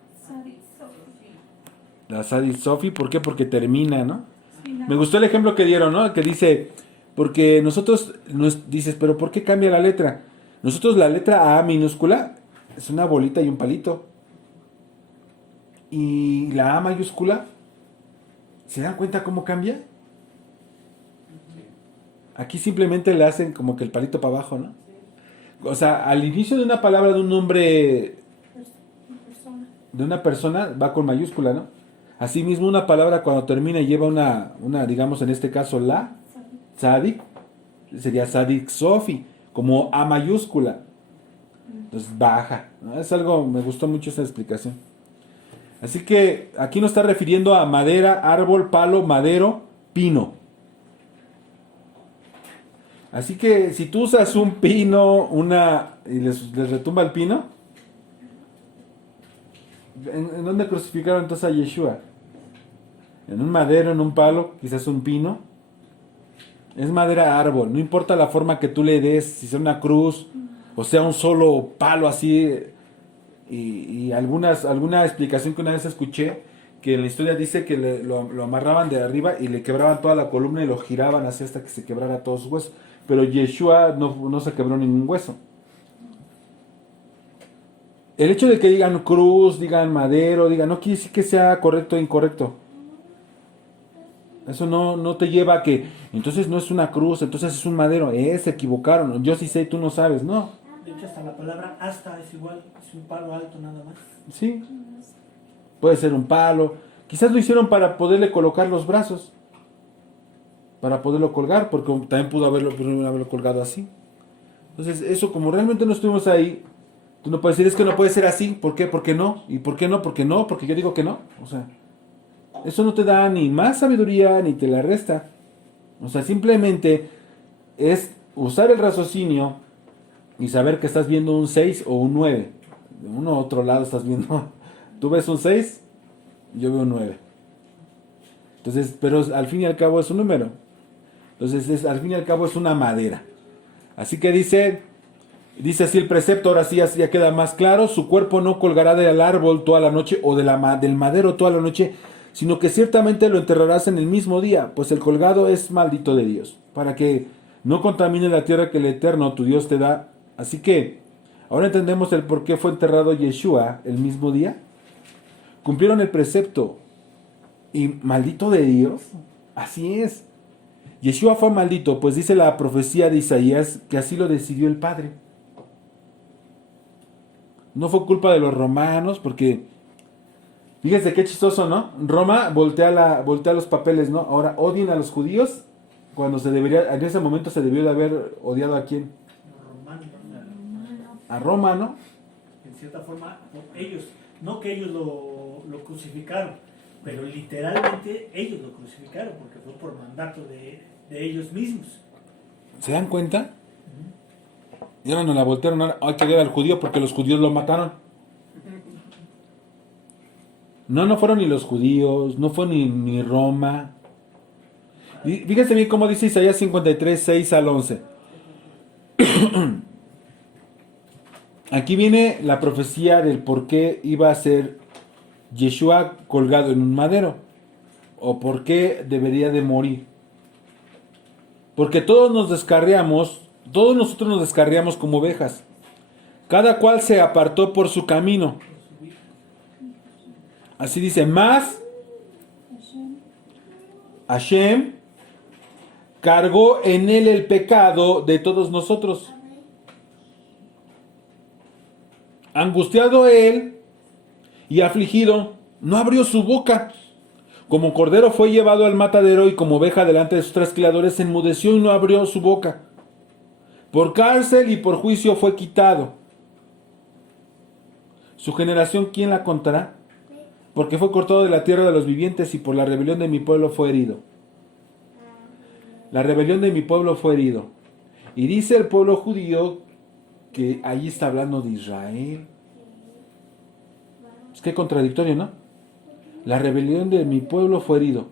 Sadit Sofi, ¿por qué? Porque termina, ¿no? Me gustó el ejemplo que dieron, ¿no? Que dice, porque nosotros, dices, pero ¿por qué cambia la letra? Nosotros la letra A minúscula es una bolita y un palito. Y la A mayúscula, ¿se dan cuenta cómo cambia? Aquí simplemente le hacen como que el palito para abajo, ¿no? O sea, al inicio de una palabra de un nombre de una persona va con mayúscula, ¿no? Asimismo, una palabra cuando termina y lleva una, digamos en este caso, la, tzadik, sería tzadik sofi, como A mayúscula. Entonces baja, ¿no? Es algo, me gustó mucho esa explicación. Así que aquí nos está refiriendo a madera, árbol, palo, madero, pino. Así que si tú usas un pino, y les retumba el pino, ¿en dónde crucificaron entonces a Yeshua? En un madero, en un palo, quizás un pino. Es madera árbol, no importa la forma que tú le des, si sea una cruz o sea un solo palo así. Y alguna explicación que una vez escuché, que en la historia dice que lo amarraban de arriba y le quebraban toda la columna y lo giraban así hasta que se quebrara todos sus huesos. Pero Yeshua no se quebró ningún hueso. El hecho de que digan cruz, digan madero, no quiere decir que sea correcto o incorrecto. Eso no te lleva a que entonces no es una cruz, entonces es un madero. Se equivocaron. Yo sí sé, tú no sabes. No. De hecho, hasta la palabra asta es igual, es un palo alto nada más. Sí. Puede ser un palo. Quizás lo hicieron para poderle colocar los brazos. Para poderlo colgar, porque también pudo haberlo colgado así. Entonces, eso como realmente no estuvimos ahí, tú no puedes decir, es que no puede ser así. ¿Por qué? ¿Por qué no? ¿Y por qué no? Porque no, porque yo digo que no. O sea, eso no te da ni más sabiduría ni te la resta. O sea, simplemente es usar el raciocinio y saber que estás viendo un 6 o un 9. De uno a otro lado estás viendo. Tú ves un 6, yo veo un 9. Entonces, pero al fin y al cabo es un número. Entonces, al fin y al cabo es una madera. Así que dice así el precepto, ahora sí ya queda más claro. Su cuerpo no colgará del árbol toda la noche o del madero toda la noche, sino que ciertamente lo enterrarás en el mismo día, pues el colgado es maldito de Dios, para que no contamine la tierra que el Eterno, tu Dios, te da. Así que, ahora entendemos el por qué fue enterrado Yeshua el mismo día. Cumplieron el precepto. Y maldito de Dios, así es. Yeshua fue maldito, pues dice la profecía de Isaías que así lo decidió el Padre. No fue culpa de los romanos, porque fíjense qué chistoso, ¿no? Roma voltea los papeles, ¿no? Ahora odian a los judíos cuando en ese momento se debió de haber odiado a quién. A Roma, ¿no? En cierta forma, ellos, no que ellos lo crucificaron, pero literalmente ellos lo crucificaron, porque fue por mandato de ellos mismos. ¿Se dan cuenta? Y ahora nos la voltearon, ahora hay que ver al judío porque los judíos lo mataron. No fueron ni los judíos, no fue ni Roma. Fíjense bien cómo dice Isaías 53, 6 al 11. Aquí viene la profecía del por qué iba a ser Yeshua colgado en un madero, o por qué debería de morir. Porque todos nosotros nos descarriamos como ovejas. Cada cual se apartó por su camino. Así dice, más Hashem cargó en él el pecado de todos nosotros. Angustiado él y afligido, no abrió su boca. Como cordero fue llevado al matadero y como oveja delante de sus trasquiladores se enmudeció y no abrió su boca. Por cárcel y por juicio fue quitado. Su generación, ¿quién la contará? Porque fue cortado de la tierra de los vivientes y por la rebelión de mi pueblo fue herido. La rebelión de mi pueblo fue herido. Y dice el pueblo judío que ahí está hablando de Israel. Es que contradictorio, ¿no? La rebelión de mi pueblo fue herido.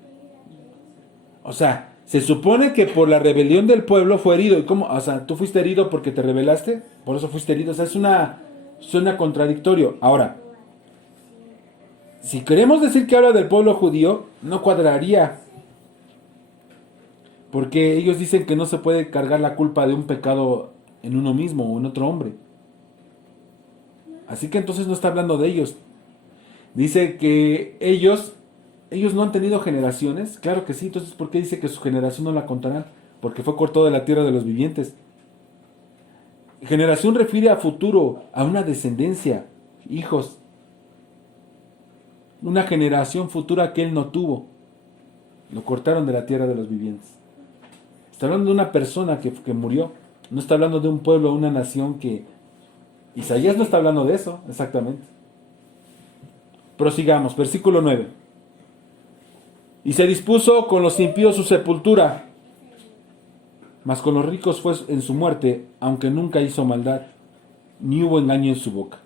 O sea, se supone que por la rebelión del pueblo fue herido. ¿Y cómo? O sea, ¿tú fuiste herido porque te rebelaste? Por eso fuiste herido. O sea, suena contradictorio. Ahora, si queremos decir que habla del pueblo judío, no cuadraría. Porque ellos dicen que no se puede cargar la culpa de un pecado en uno mismo o en otro hombre. Así que entonces no está hablando de ellos. Dice que ellos no han tenido generaciones. Claro que sí. Entonces, ¿por qué dice que su generación no la contarán? Porque fue cortado de la tierra de los vivientes. Generación refiere a futuro, a una descendencia, hijos. una generación futura que él no tuvo. Lo cortaron de la tierra de los vivientes. Está hablando de una persona que murió. No está hablando de un pueblo, una nación que... Isaías no está hablando de eso, exactamente. Prosigamos, versículo 9. Y se dispuso con los impíos su sepultura, mas con los ricos fue en su muerte, aunque nunca hizo maldad, ni hubo engaño en su boca.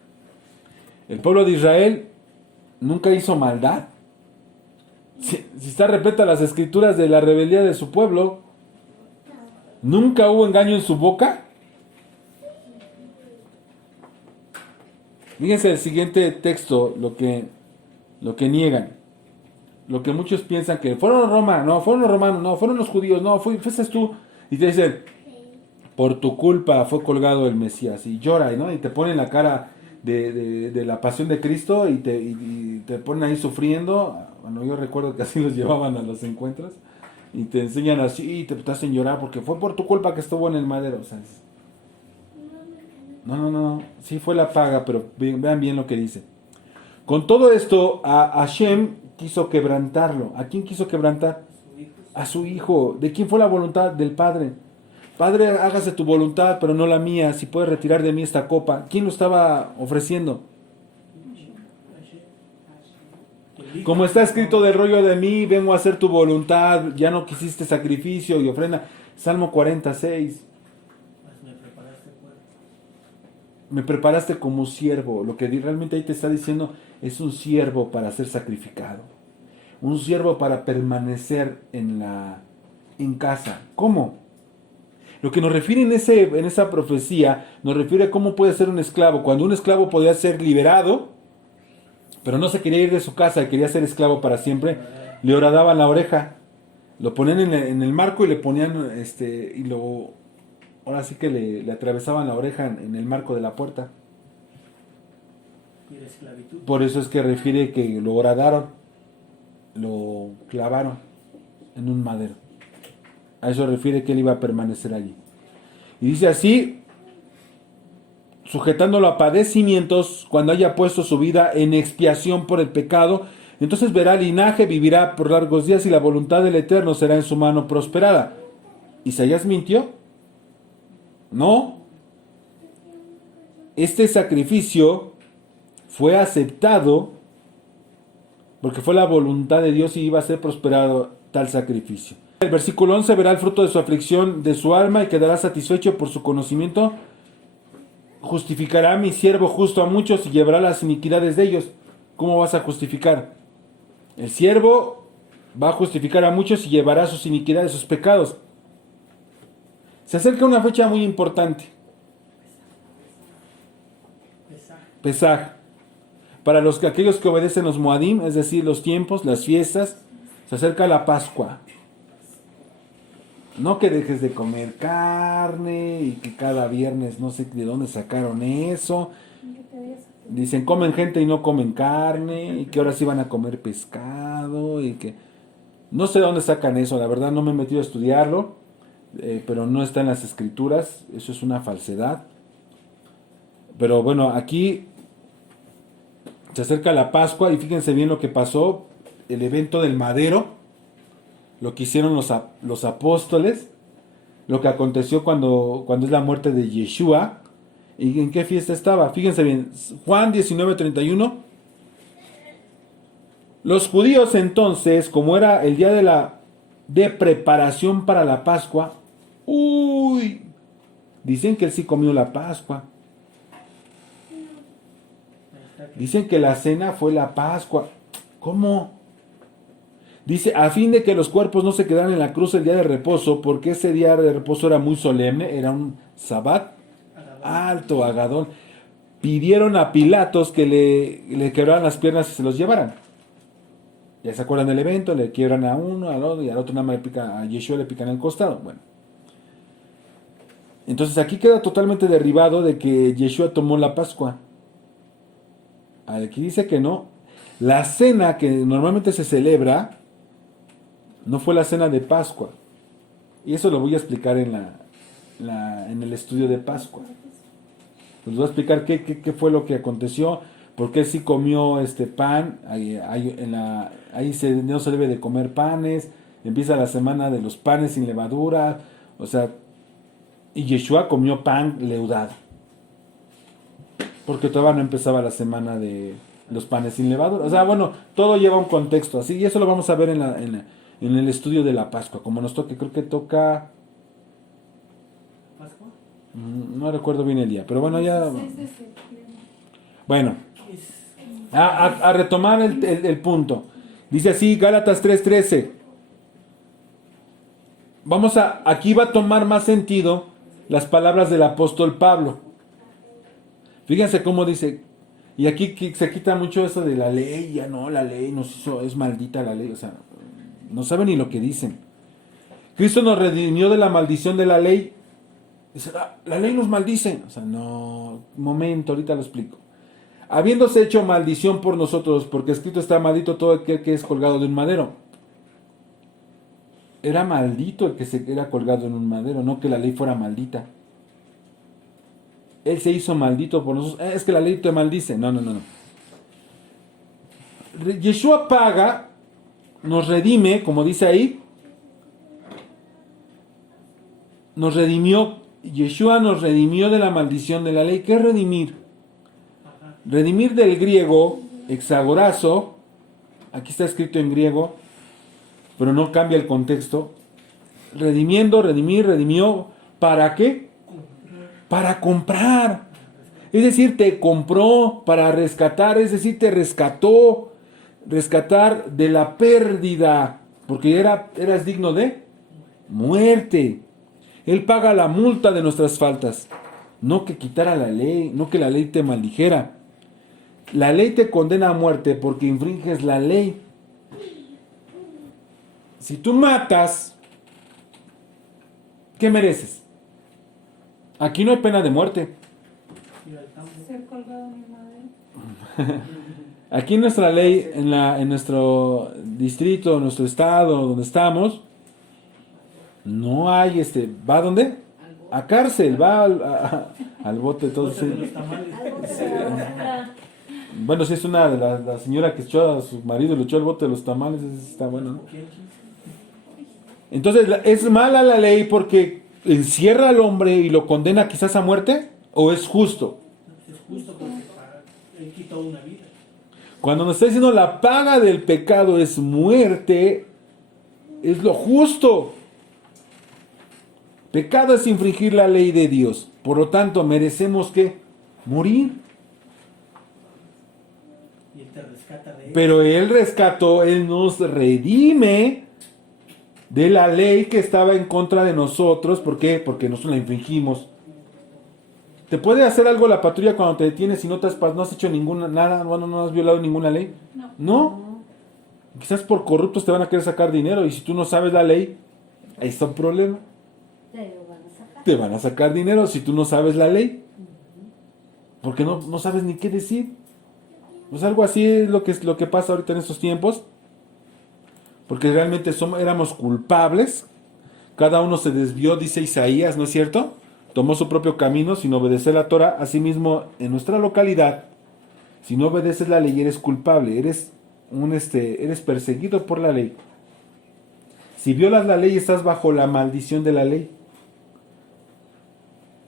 El pueblo de Israel nunca hizo maldad. Si está repleta las escrituras de la rebeldía de su pueblo, nunca hubo engaño en su boca. Fíjense el siguiente texto, lo que niegan. Lo que muchos piensan que fueron los romanos, no, fueron los romanos, no, fueron los judíos, no, fuiste tú. Y te dicen, por tu culpa fue colgado el Mesías. Y llora, ¿no? Y te ponen la cara de la pasión de Cristo y te ponen ahí sufriendo. Bueno, yo recuerdo que así los llevaban a los encuentros. Y te enseñan así y te hacen llorar porque fue por tu culpa que estuvo en el madero. O sea, no. Sí fue la paga, pero vean bien lo que dice. Con todo esto, a Hashem quiso quebrantarlo. ¿A quién quiso quebrantar? A su hijo. ¿De quién fue la voluntad? Del Padre. Padre, hágase tu voluntad, pero no la mía. Si puedes retirar de mí esta copa. ¿Quién lo estaba ofreciendo? Como está escrito del rollo de mí, vengo a hacer tu voluntad. Ya no quisiste sacrificio y ofrenda. Salmo 46. Me preparaste como siervo. Lo que realmente ahí te está diciendo es un siervo para ser sacrificado. Un siervo para permanecer en casa. ¿Cómo? Lo que nos refiere en esa profecía, nos refiere a cómo puede ser un esclavo. Cuando un esclavo podía ser liberado, pero no se quería ir de su casa y quería ser esclavo para siempre, le horadaban la oreja. Lo ponían en el marco y le ponían, ahora sí que le atravesaban la oreja en el marco de la puerta. Y la esclavitud. Por eso es que refiere que lo horadaron, lo clavaron en un madero. A eso refiere que él iba a permanecer allí. Y dice así, sujetándolo a padecimientos, cuando haya puesto su vida en expiación por el pecado, entonces verá linaje, vivirá por largos días y la voluntad del Eterno será en su mano prosperada. ¿Isaías mintió? No. Este sacrificio fue aceptado porque fue la voluntad de Dios y iba a ser prosperado tal sacrificio. El versículo 11, verá el fruto de su aflicción de su alma y quedará satisfecho por su conocimiento. Justificará a mi siervo justo a muchos y llevará las iniquidades de ellos. ¿Cómo vas a justificar? El siervo va a justificar a muchos y llevará sus iniquidades, sus pecados. Se acerca una fecha muy importante. Pesaj. Para aquellos que obedecen los Moadim, es decir, los tiempos, las fiestas, se acerca la Pascua. No que dejes de comer carne y que cada viernes no sé de dónde sacaron eso. Dicen comen gente y no comen carne y que ahora sí van a comer pescado y que no sé de dónde sacan eso, la verdad no me he metido a estudiarlo, pero no está en las escrituras, eso es una falsedad. Pero bueno, aquí se acerca la Pascua y fíjense bien lo que pasó, el evento del madero. Lo que hicieron los apóstoles, lo que aconteció cuando es la muerte de Yeshua, y en qué fiesta estaba. Fíjense bien, Juan 19:31. Los judíos entonces, como era el día de preparación para la Pascua, dicen que él sí comió la Pascua. Dicen que la cena fue la Pascua. ¿Cómo? Dice, a fin de que los cuerpos no se quedaran en la cruz el día de reposo, porque ese día de reposo era muy solemne, era un sabbat alto, agadón. Pidieron a Pilatos que le quebraran las piernas y se los llevaran. Ya se acuerdan del evento, le quiebran a uno, al otro, y al otro nada más a Yeshua le pican el costado. Bueno. Entonces aquí queda totalmente derribado de que Yeshua tomó la Pascua. Aquí dice que no. La cena que normalmente se celebra no fue la cena de Pascua. Y eso lo voy a explicar en el estudio de Pascua. Les voy a explicar qué fue lo que aconteció. porque él sí comió pan, no se debe de comer panes, empieza la semana de los panes sin levadura, o sea, y Yeshua comió pan leudado, porque todavía no empezaba la semana de los panes sin levadura. O sea, bueno, todo lleva un contexto así, y eso lo vamos a ver en el estudio de la Pascua, como nos toque, creo que toca, ¿Pascua? no recuerdo bien el día, pero bueno, ya, 6 de septiembre. bueno, Es- a retomar el punto. Dice así, Gálatas 3:13. Aquí va a tomar más sentido las palabras del apóstol Pablo. Fíjense cómo dice, y aquí se quita mucho eso de la ley, ya no, la ley nos hizo, es maldita la ley, o sea, no saben ni lo que dicen. Cristo nos redimió de la maldición de la ley. Dice, la ley nos maldice. O sea, no, un momento, ahorita lo explico. Habiéndose hecho maldición por nosotros, porque escrito está: maldito todo aquel que es colgado de un madero. Era maldito el que se era colgado en un madero, no que la ley fuera maldita. Él se hizo maldito por nosotros. Es que la ley te maldice. No. Yeshua paga, nos redime, como dice ahí. Nos redimió. Yeshua nos redimió de la maldición de la ley. ¿Qué es redimir? Ajá. Redimir del griego, exagorazo. Aquí está escrito en griego, pero no cambia el contexto. Redimió. ¿Para qué? Para comprar. Es decir, te compró para rescatar, es decir, te rescató. Rescatar de la pérdida, porque eras digno de muerte. Él paga la multa de nuestras faltas. No que quitara la ley, no que la ley te maldijera. La ley te condena a muerte porque infringes la ley. Si tú matas, ¿qué mereces? Aquí no hay pena de muerte. Ir al campo. Ser colgado en el madero. Aquí en nuestra ley, en nuestro distrito, en nuestro estado, donde estamos, no hay ¿va a dónde? A cárcel, va al bote todo. Cosas de los tamales. Bueno, si es una de la señora que echó a su marido, le echó el bote de los tamales, eso está bueno, ¿no? ¿Quién? Entonces, ¿es mala la ley porque encierra al hombre y lo condena quizás a muerte? ¿O es justo? Es justo porque él quitó una vida. Cuando nos está diciendo la paga del pecado es muerte, es lo justo. Pecado es infringir la ley de Dios. Por lo tanto, merecemos que morir. Y él te rescata de él. Pero Él rescató, Él nos redime de la ley que estaba en contra de nosotros. ¿Por qué? Porque nosotros la infringimos. ¿Te puede hacer algo la patrulla cuando te detienes y no has hecho nada, bueno, no has violado ninguna ley? No. ¿No? Quizás por corruptos te van a querer sacar dinero y si tú no sabes la ley, ahí está un problema. Te van a sacar dinero si tú no sabes la ley. Porque no sabes ni qué decir. Pues algo así es lo que pasa ahorita en estos tiempos. Porque realmente éramos culpables. Cada uno se desvió, dice Isaías, ¿no es cierto? Tomó su propio camino sin obedecer la Torah. Asimismo, en nuestra localidad, si no obedeces la ley, eres culpable. Eres perseguido por la ley. Si violas la ley, estás bajo la maldición de la ley.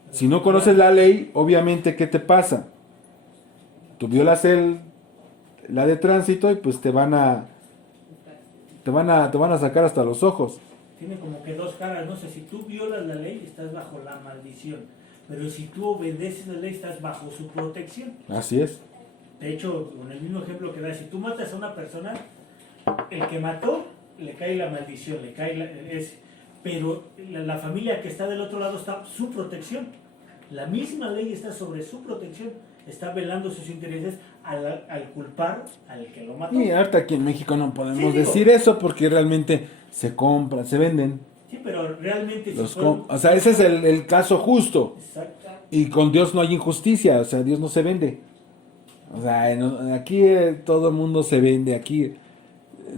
Si no conoces la ley, obviamente, ¿qué te pasa? Tú violas la de tránsito y pues te van a sacar hasta los ojos. Tiene como que dos caras, no sé, si tú violas la ley estás bajo la maldición, pero si tú obedeces la ley estás bajo su protección. Así es. De hecho, con el mismo ejemplo que da, si tú matas a una persona, el que mató le cae la maldición, le cae pero la familia que está del otro lado está su protección. La misma ley está sobre su protección, está velando sus intereses al culpar al que lo mató. Y ahorita aquí en México no podemos Sí, digo. decir eso porque realmente se compran, se venden. Sí, pero realmente si O sea, ese es el caso justo. Exacto. Y con Dios no hay injusticia, o sea, Dios no se vende. O sea, aquí todo el mundo se vende, aquí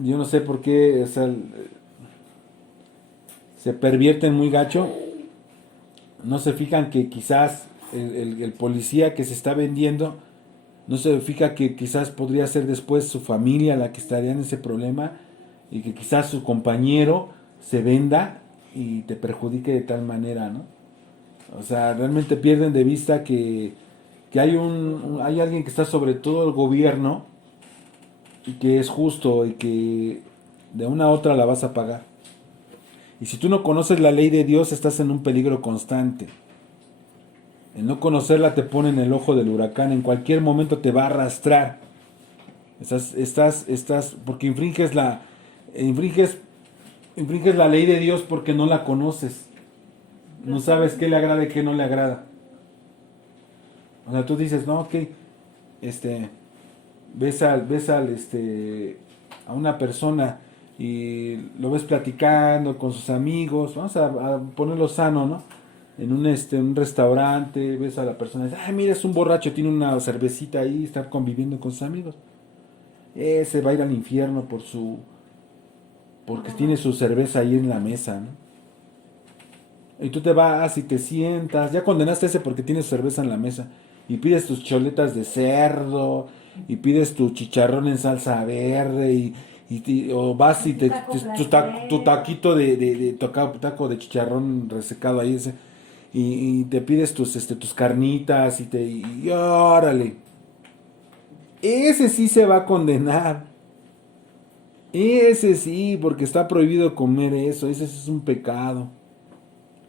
yo no sé por qué, o sea, se pervierten muy gacho. No se fijan que quizás el policía que se está vendiendo No se fija que quizás podría ser después su familia la que estaría en ese problema y que quizás su compañero se venda y te perjudique de tal manera, ¿no? O sea, realmente pierden de vista que hay alguien que está sobre todo el gobierno y que es justo y que de una a otra la vas a pagar. Y si tú no conoces la ley de Dios, estás en un peligro constante. El no conocerla te pone en el ojo del huracán, en cualquier momento te va a arrastrar. Porque infringes la ley de Dios porque no la conoces. No sabes qué le agrada y qué no le agrada. O sea, tú dices, no, ok, ves a una persona y lo ves platicando con sus amigos, vamos a ponerlo sano, ¿no? En un restaurante, ves a la persona y dices, ay, mira, es un borracho, tiene una cervecita ahí, está conviviendo con sus amigos. Ese va a ir al infierno porque tiene su cerveza ahí en la mesa, ¿no? Y tú te vas y te sientas, ya condenaste a ese porque tiene su cerveza en la mesa, y pides tus choletas de cerdo, y pides tu chicharrón en salsa verde, o vas y tu taquito taco de chicharrón resecado ahí, y te pides tus carnitas, y órale. Ese sí se va a condenar. Ese sí, porque está prohibido comer eso, ese sí es un pecado.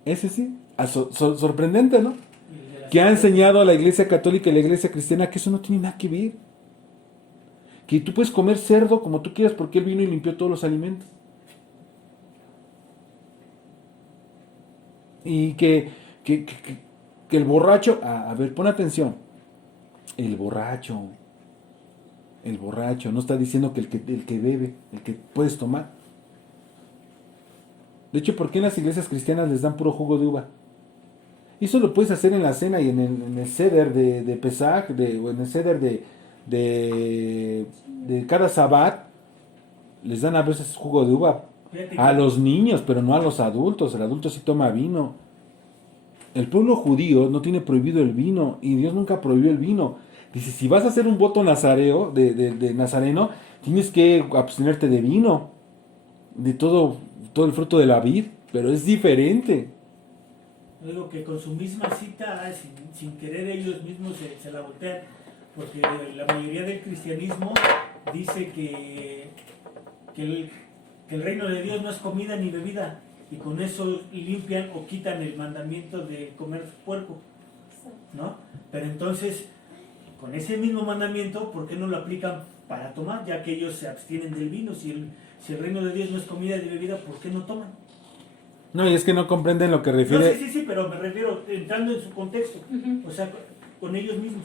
Ese sí, sorprendente, ¿no? Que ha enseñado a la Iglesia Católica y la Iglesia Cristiana que eso no tiene nada que ver. Que tú puedes comer cerdo como tú quieras porque Él vino y limpió todos los alimentos. Y que el borracho, a ver, pon atención. El borracho no está diciendo que el que bebe, el que puedes tomar. De hecho, ¿por qué en las iglesias cristianas les dan puro jugo de uva? Eso lo puedes hacer en la cena y en el ceder de Pesaj, o en el ceder de cada Sabbat, les dan a veces jugo de uva a los niños, pero no a los adultos. El adulto sí toma vino. El pueblo judío no tiene prohibido el vino y Dios nunca prohibió el vino. Dice, si vas a hacer un voto nazareo, de nazareno, tienes que abstenerte de vino, de todo el fruto de la vid, pero es diferente. Digo que con su misma cita, sin querer ellos mismos se la voltean, porque la mayoría del cristianismo dice que el reino de Dios no es comida ni bebida, y con eso limpian o quitan el mandamiento de comer puerco, ¿no? Pero entonces, con ese mismo mandamiento, ¿por qué no lo aplican para tomar? Ya que ellos se abstienen del vino. Si el reino de Dios no es comida ni bebida, ¿por qué no toman? No, y es que no comprenden lo que refiere. No, sí, pero me refiero entrando en su contexto. O sea, con ellos mismos.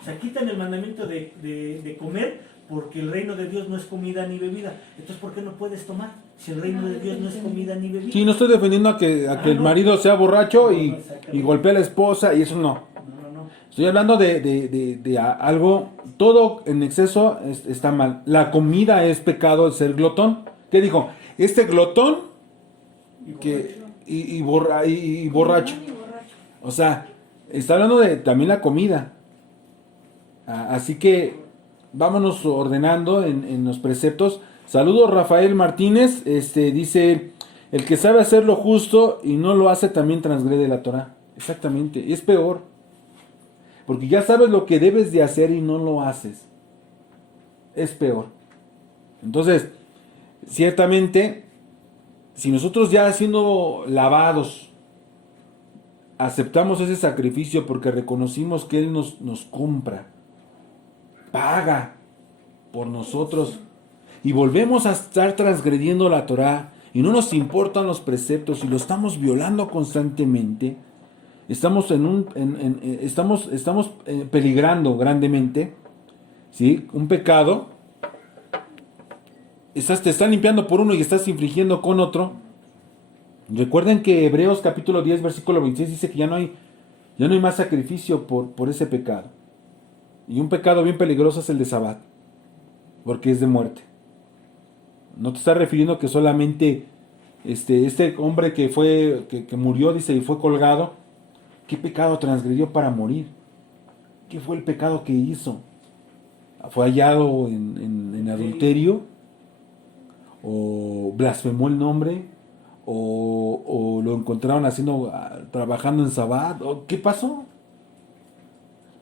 O sea, quitan el mandamiento de comer porque el reino de Dios no es comida ni bebida. Entonces, ¿por qué no puedes tomar? Si el reino de Dios no es comida ni bebida. Sí, no estoy defendiendo a que el marido sea borracho y golpee a la esposa, y eso no. Estoy hablando de algo, todo en exceso está mal. La comida es pecado, el ser glotón. ¿Qué dijo? Este glotón y borracho. O sea, está hablando de también la comida. Así que vámonos ordenando en los preceptos. Saludos Rafael Martínez, dice, el que sabe hacer lo justo y no lo hace también transgrede la Torah. Exactamente, es peor. Porque ya sabes lo que debes de hacer y no lo haces. Es peor. Entonces, ciertamente, si nosotros ya siendo lavados, aceptamos ese sacrificio porque reconocimos que Él nos compra, paga por nosotros, y volvemos a estar transgrediendo la Torah, y no nos importan los preceptos, y lo estamos violando constantemente, estamos peligrando grandemente, ¿sí? Un pecado, te está limpiando por uno y estás infringiendo con otro. Recuerden que Hebreos capítulo 10 versículo 26 dice que ya no hay más sacrificio por ese pecado. Y un pecado bien peligroso es el de Sabbat, porque es de muerte. No te está refiriendo que solamente este hombre que murió, dice, y fue colgado. ¿Qué pecado transgredió para morir? ¿Qué fue el pecado que hizo? fue hallado en adulterio, o blasfemó el nombre, o lo encontraron trabajando en Sabbat, o qué pasó.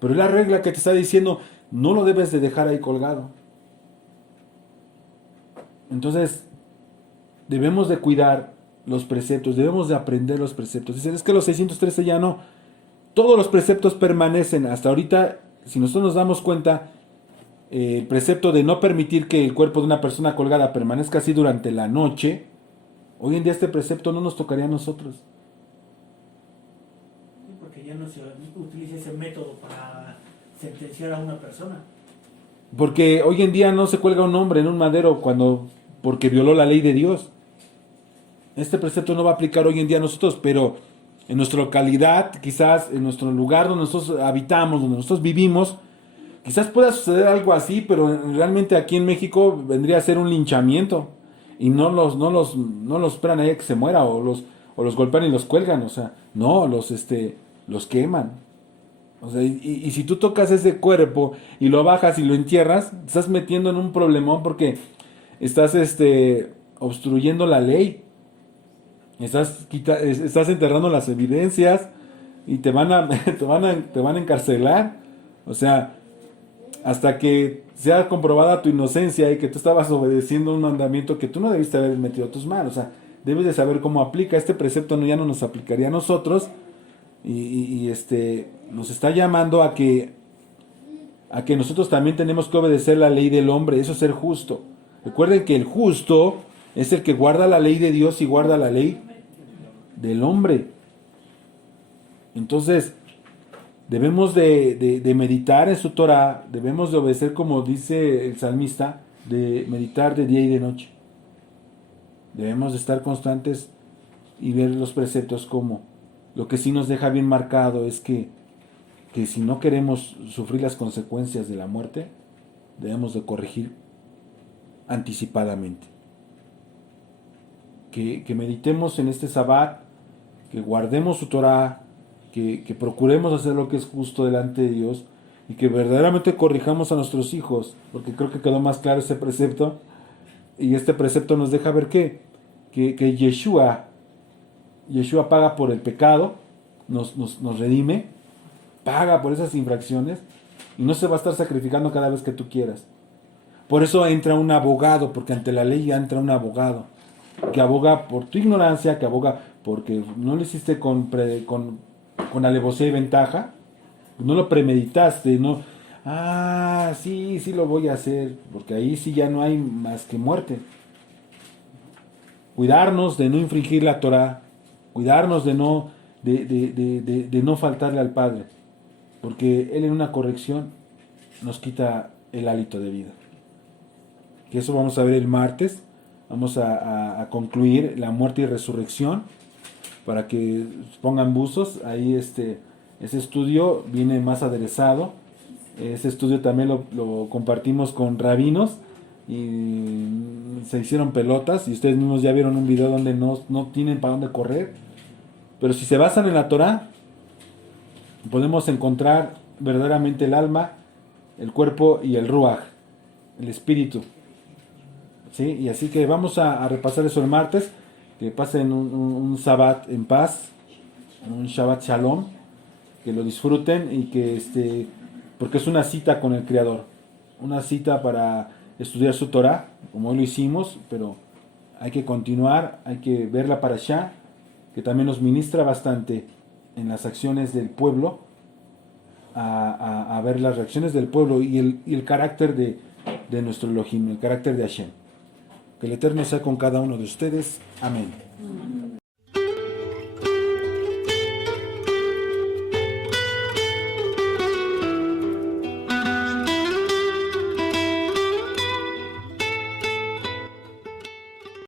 Pero es la regla que te está diciendo, no lo debes de dejar ahí colgado. Entonces, debemos de cuidar los preceptos, debemos de aprender los preceptos. Dicen, es que los 613 ya no. Todos los preceptos permanecen. Hasta ahorita, si nosotros nos damos cuenta, el precepto de no permitir que el cuerpo de una persona colgada permanezca así durante la noche, hoy en día este precepto no nos tocaría a nosotros. Porque ya no se utiliza ese método para sentenciar a una persona. Porque hoy en día no se cuelga un hombre en un madero porque violó la ley de Dios. Este precepto no va a aplicar hoy en día a nosotros, pero en nuestra localidad, quizás en nuestro lugar donde nosotros habitamos, donde nosotros vivimos, quizás pueda suceder algo así, pero realmente aquí en México vendría a ser un linchamiento. Y no los esperan ahí a que se muera, o los golpean y los cuelgan, o sea, no, los queman. O sea, y si tú tocas ese cuerpo y lo bajas y lo entierras, te estás metiendo en un problemón porque estás obstruyendo la ley. Estás enterrando las evidencias y te van a encarcelar. O sea, hasta que sea comprobada tu inocencia y que tú estabas obedeciendo un mandamiento que tú no debiste haber metido tus manos. O sea, debes de saber cómo aplica. Este precepto ya no nos aplicaría a nosotros. Y nos está llamando a que nosotros también tenemos que obedecer la ley del hombre. Eso es ser justo. Recuerden que el justo es el que guarda la ley de Dios y guarda la ley del hombre. Entonces, debemos de meditar en su Torah, debemos de obedecer, como dice el salmista, de meditar de día y de noche. Debemos de estar constantes y ver los preceptos como. Lo que sí nos deja bien marcado es que si no queremos sufrir las consecuencias de la muerte, debemos de corregir anticipadamente. Que meditemos en este Sabbat, que guardemos su Torah, que procuremos hacer lo que es justo delante de Dios y que verdaderamente corrijamos a nuestros hijos, porque creo que quedó más claro ese precepto, y este precepto nos deja ver que Yeshua paga por el pecado, nos redime, paga por esas infracciones y no se va a estar sacrificando cada vez que tú quieras. Por eso entra un abogado, porque ante la ley entra un abogado que aboga por tu ignorancia, que aboga porque no lo hiciste con alevosía y ventaja, no lo premeditaste, no, sí lo voy a hacer, porque ahí sí ya no hay más que muerte. Cuidarnos de no infringir la Torah, cuidarnos de no faltarle al Padre, porque Él en una corrección nos quita el hálito de vida. Que eso vamos a ver el martes. Vamos a concluir la muerte y resurrección para que pongan buzos. Ahí ese estudio viene más aderezado. Ese estudio también lo compartimos con rabinos y se hicieron pelotas, y ustedes mismos ya vieron un video donde no tienen para dónde correr. Pero si se basan en la Torah, podemos encontrar verdaderamente el alma, el cuerpo y el ruach, el espíritu. ¿Sí? Y así que vamos a repasar eso el martes. Que pasen un Shabbat en paz, un Shabbat Shalom, que lo disfruten y que porque es una cita con el Creador, una cita para estudiar su Torah, como hoy lo hicimos, pero hay que continuar, hay que ver la Parashá, que también nos ministra bastante en las acciones del pueblo, a ver las reacciones del pueblo y el carácter de nuestro Elohim, el carácter de Hashem. Que el Eterno sea con cada uno de ustedes. Amén.